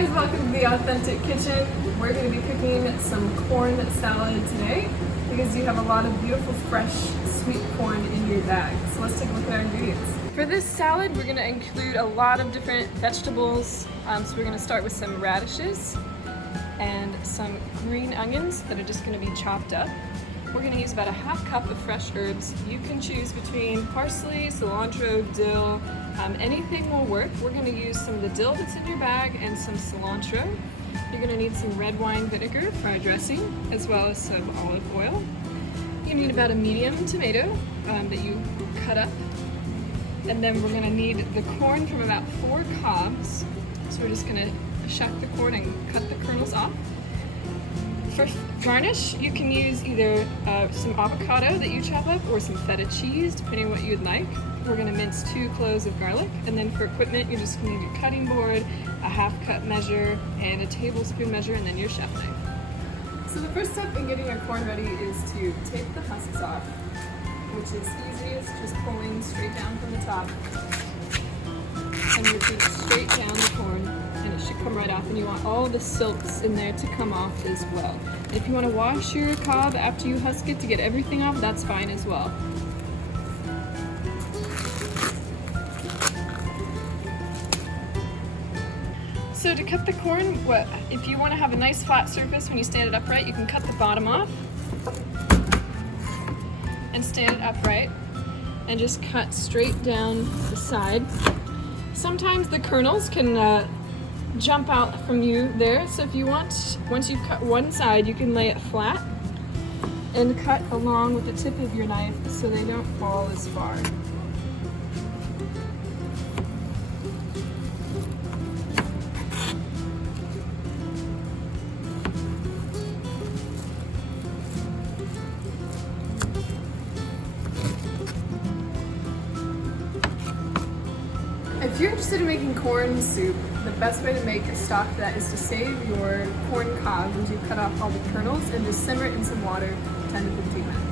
guys, welcome to the Authentic Kitchen. We're going to be cooking some corn salad today because you have a lot of beautiful fresh sweet corn in your bag. So let's take a look at our ingredients. For this salad, we're going to include a lot of different vegetables. So we're going to start with some radishes and some green onions that are just going to be chopped up. We're going to use about a half cup of fresh herbs. You can choose between parsley, cilantro, dill, anything will work. We're going to use some of the dill that's in your bag and some cilantro. You're going to need some red wine vinegar for our dressing, as well as some olive oil. You need about a medium tomato that you cut up. And then we're going to need the corn from about 4 cobs. So we're just going to shuck the corn and cut the kernels off. For garnish, you can use either some avocado that you chop up or some feta cheese, depending on what you'd like. We're going to mince 2 cloves of garlic, and then for equipment, you're just going to need your cutting board, a half cup measure, and a tablespoon measure, and then your chef knife. So the first step in getting your corn ready is to take the husks off, which is easy as just pulling straight down from the top. And you take straight down the corn, and it should come right off, and you want all the silks in there to come off as well. And if you want to wash your cob after you husk it to get everything off, that's fine as well. So to cut the corn, if you want to have a nice flat surface when you stand it upright, you can cut the bottom off and stand it upright and just cut straight down the side. Sometimes the kernels can jump out from you there, so if you want, once you've cut one side, you can lay it flat and cut along with the tip of your knife so they don't fall as far. If you're interested in making corn soup, the best way to make a stock for that is to save your corn cob once you've cut off all the kernels and just simmer it in some water 10 to 15 minutes.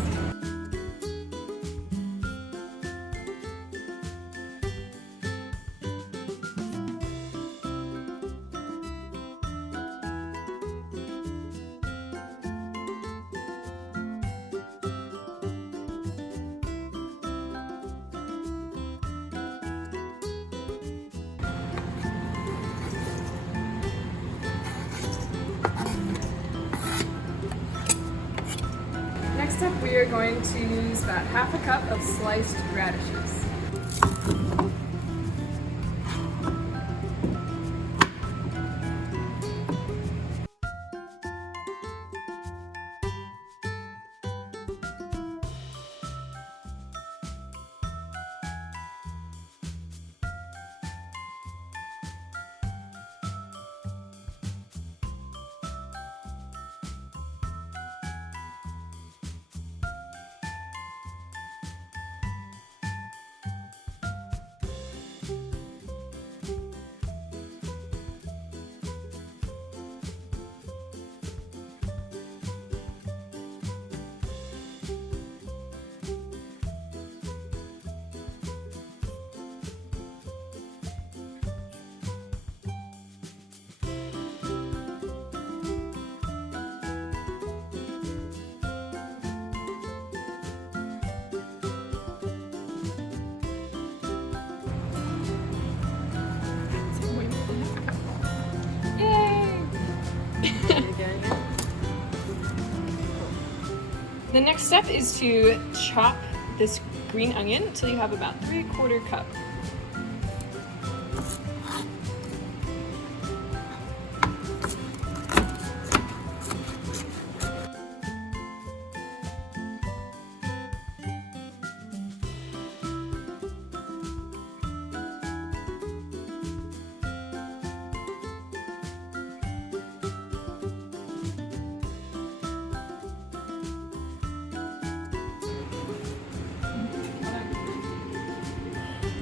Next up, we are going to use about half a cup of sliced radishes. The next step is to chop this green onion until you have about 3/4 cup.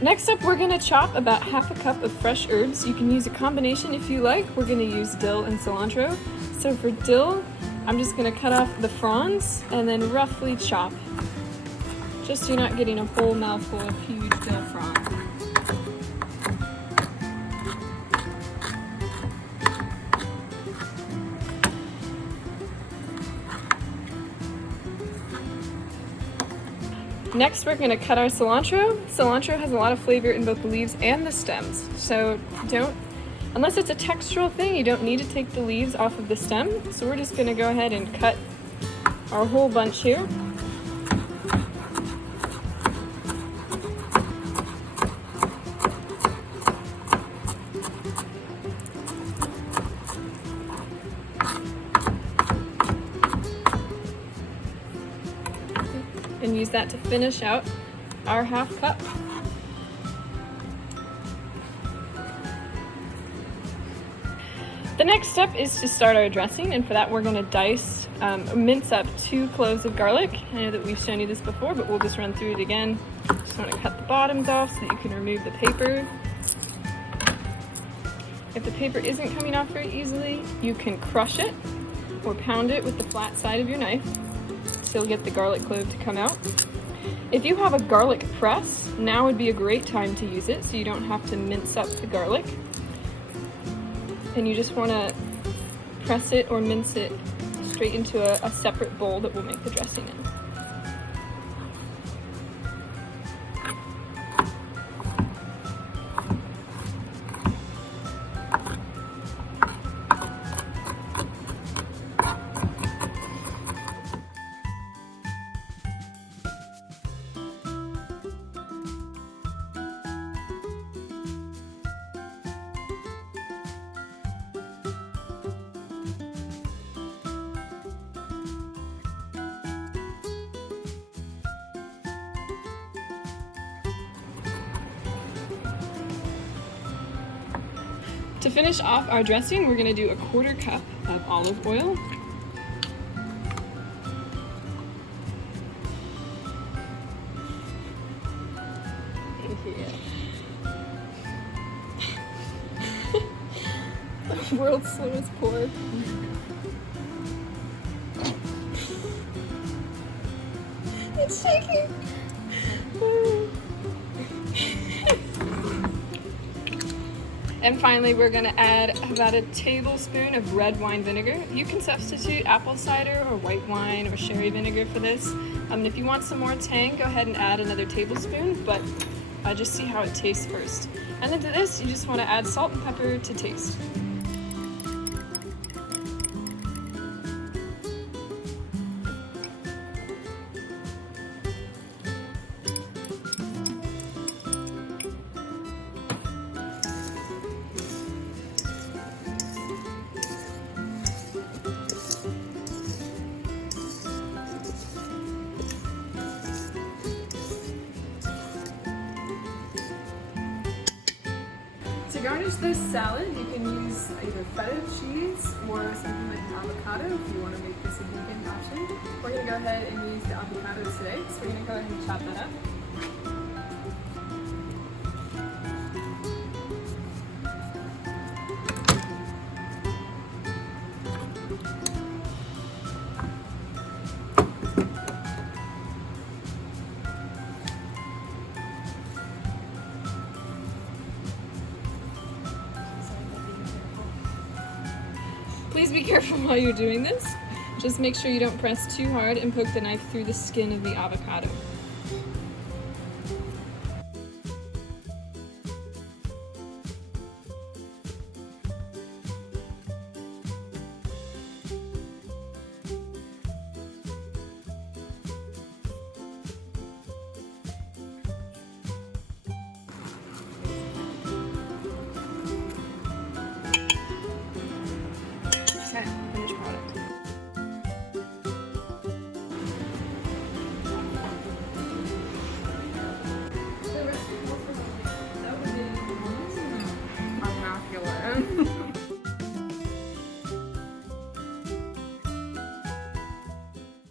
Next up, we're gonna chop about half a cup of fresh herbs. You can use a combination if you like. We're gonna use dill and cilantro. So for dill, I'm just gonna cut off the fronds and then roughly chop. Just so you're not getting a whole mouthful of huge dill fronds. Next, we're gonna cut our cilantro. Cilantro has a lot of flavor in both the leaves and the stems. So unless it's a textural thing, you don't need to take the leaves off of the stem. So we're just gonna go ahead and cut our whole bunch here. And use that to finish out our half cup. The next step is to start our dressing, and for that we're going to mince up 2 cloves of garlic. I know that we've shown you this before, but we'll just run through it again. Just want to cut the bottoms off so that you can remove the paper. If the paper isn't coming off very easily, you can crush it or pound it with the flat side of your knife so you'll get the garlic clove to come out. If you have a garlic press, now would be a great time to use it so you don't have to mince up the garlic. And you just want to press it or mince it straight into a separate bowl that we'll make the dressing in. To finish off our dressing, we're going to do a 1/4 cup of olive oil. The world's slowest pour. It's shaking. And finally, we're going to add about a tablespoon of red wine vinegar. You can substitute apple cider or white wine or sherry vinegar for this. If you want some more tang, go ahead and add another tablespoon, but just see how it tastes first. And then to this, you just want to add salt and pepper to taste. To garnish this salad, you can use either feta cheese or something like avocado if you want to make this a vegan option. We're going to go ahead and use the avocado today, so we're going to go ahead and chop that up. Please be careful while you're doing this. Just make sure you don't press too hard and poke the knife through the skin of the avocado.